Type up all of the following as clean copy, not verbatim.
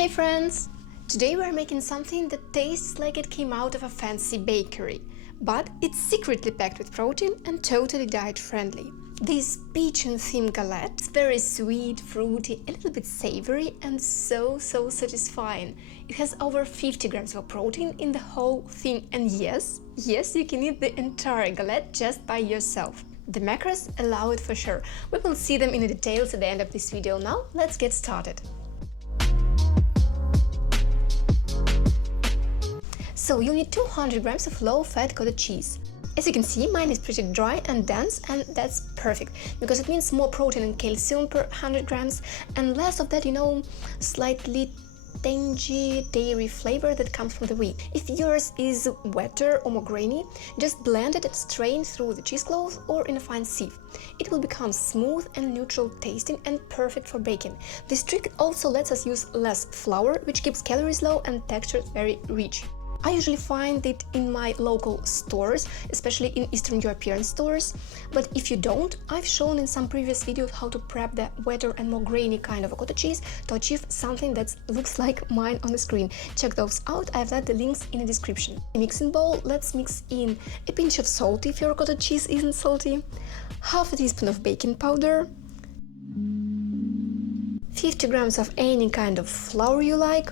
Hey friends! Today we're making something that tastes like it came out of a fancy bakery, but it's secretly packed with protein and totally diet-friendly. This peach and thyme galette is very sweet, fruity, a little bit savory and so satisfying. It has over 50 grams of protein in the whole thing, and yes, you can eat the entire galette just by yourself. The macros allow it for sure. We will see them in the details at the end of this video. Now let's get started. So you'll need 200 grams of low-fat cottage cheese. As you can see, mine is pretty dry and dense, and that's perfect because it means more protein and calcium per 100 grams and less of that, slightly tangy dairy flavor that comes from the wheat. If yours is wetter or more grainy, just blend it and strain through the cheesecloth or in a fine sieve. It will become smooth and neutral tasting and perfect for baking. This trick also lets us use less flour, which keeps calories low and texture very rich. I usually find it in my local stores, especially in Eastern European stores, but if you don't, I've shown in some previous videos how to prep the wetter and more grainy kind of a cottage cheese to achieve something that looks like mine on the screen. Check those out, I've left the links in the description. Mixing bowl, let's mix in a pinch of salt if your cottage cheese isn't salty, half a teaspoon of baking powder, 50 grams of any kind of flour you like,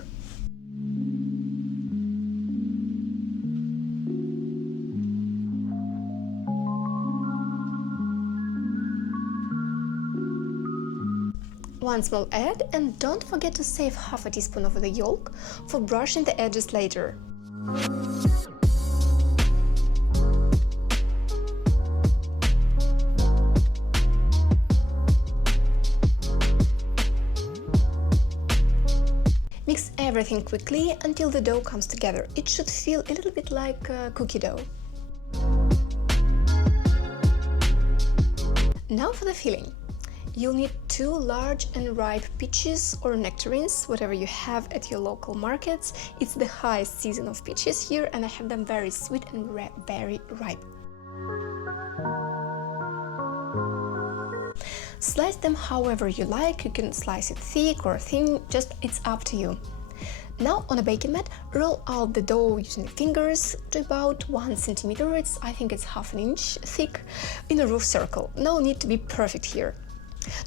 one small egg, and don't forget to save half a teaspoon of the yolk for brushing the edges later. Mix everything quickly until the dough comes together. It should feel a little bit like cookie dough. Now for the filling. You'll need 2 large and ripe peaches or nectarines, whatever you have at your local markets. It's the highest season of peaches here, and I have them very sweet and very ripe. Slice them however you like. You can slice it thick or thin, just it's up to you. Now on a baking mat, roll out the dough using your fingers to about 1 centimeter, I think it's half an inch thick, in a rough circle. No need to be perfect here.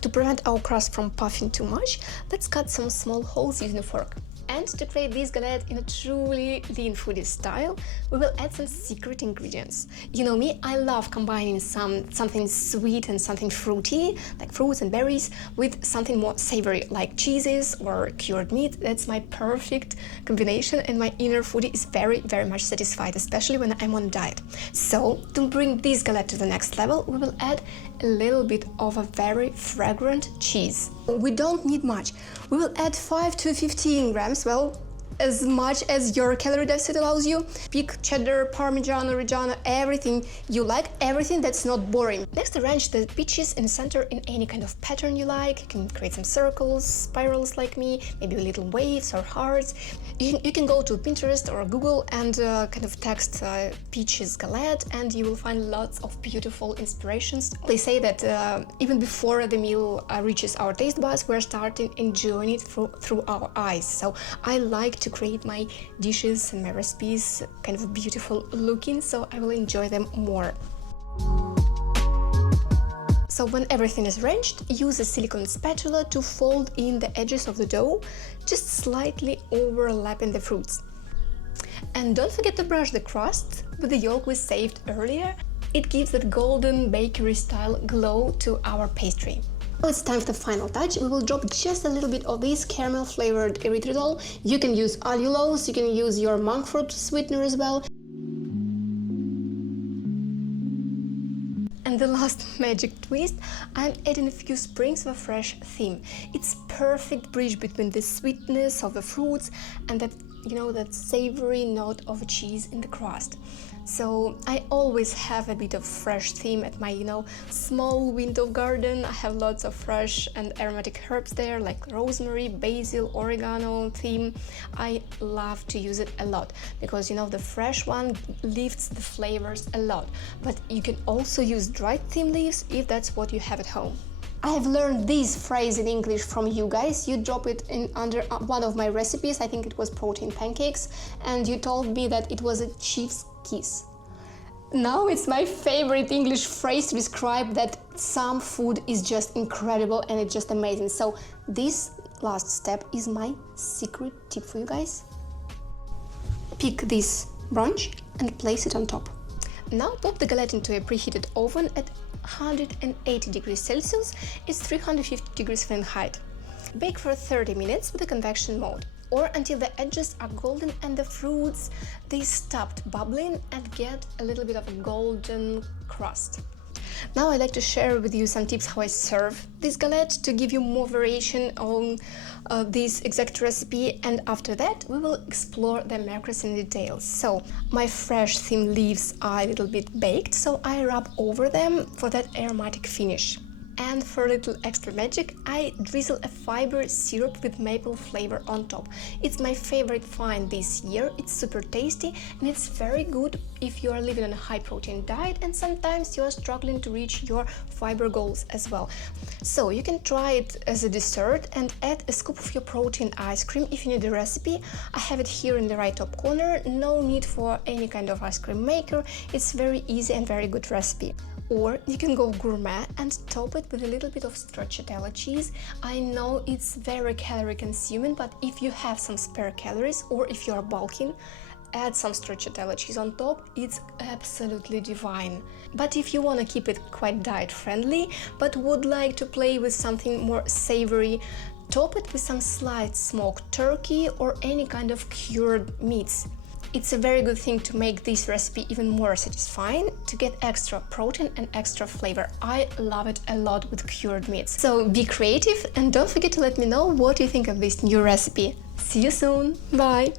To prevent our crust from puffing too much, let's cut some small holes using a fork. And to create this galette in a truly lean foodie style, we will add some secret ingredients. You know me, I love combining something sweet and something fruity, like fruits and berries, with something more savory, like cheeses or cured meat. That's my perfect combination, and my inner foodie is very much satisfied, especially when I'm on a diet. So, to bring this galette to the next level, we will add a little bit of a very fragrant cheese. We don't need much. We will add 5 to 15 grams, well, as much as your calorie deficit allows you. Pick cheddar, parmigiano, reggiano, everything you like, everything that's not boring. Next, arrange the peaches in the center in any kind of pattern you like. You can create some circles, spirals like me, maybe little waves or hearts. You can go to Pinterest or Google and kind of text peaches galette, and you will find lots of beautiful inspirations. They say that even before the meal reaches our taste buds, we're starting enjoying it through our eyes. So I like to create my dishes and my recipes kind of beautiful looking, so I will enjoy them more. So when everything is arranged, use a silicone spatula to fold in the edges of the dough, just slightly overlapping the fruits. And don't forget to brush the crust with the yolk we saved earlier. It gives that golden bakery style glow to our pastry. Now it's time for the final touch. We will drop just a little bit of this caramel flavored erythritol. You can use allulose, you can use your monk fruit sweetener as well. And the last magic twist, I'm adding a few sprigs of fresh thyme. It's perfect bridge between the sweetness of the fruits and that savory note of cheese in the crust. So I always have a bit of fresh thyme at my, small window garden. I have lots of fresh and aromatic herbs there, like rosemary, basil, oregano, thyme. I love to use it a lot because, the fresh one lifts the flavors a lot. But you can also use dried thyme leaves if that's what you have at home. I have learned this phrase in English from you guys. You drop it in under one of my recipes, I think it was protein pancakes, and you told me that it was a chef's kiss. Now it's my favorite English phrase to describe that some food is just incredible and it's just amazing. So this last step is my secret tip for you guys. Pick this branch and place it on top. Now pop the galette into a preheated oven at 180 degrees Celsius, it's 350 degrees Fahrenheit. Bake for 30 minutes with the convection mode, or until the edges are golden and the fruits they stopped bubbling and get a little bit of a golden crust. Now I'd like to share with you some tips how I serve this galette to give you more variation on this exact recipe, and after that we will explore the macros in details. So my fresh thyme leaves are a little bit baked, so I rub over them for that aromatic finish. And for a little extra magic, I drizzle a fiber syrup with maple flavor on top. It's my favorite find this year, it's super tasty and it's very good if you are living on a high protein diet and sometimes you are struggling to reach your fiber goals as well. So you can try it as a dessert and add a scoop of your protein ice cream if you need a recipe. I have it here in the right top corner, no need for any kind of ice cream maker, it's very easy and very good recipe. Or you can go gourmet and top it with a little bit of stracciatella cheese. I know it's very calorie consuming, but if you have some spare calories or if you are bulking, add some stracciatella cheese on top, it's absolutely divine. But if you want to keep it quite diet friendly, but would like to play with something more savory, top it with some sliced smoked turkey or any kind of cured meats. It's a very good thing to make this recipe even more satisfying, to get extra protein and extra flavor. I love it a lot with cured meats. So be creative and don't forget to let me know what you think of this new recipe. See you soon, bye!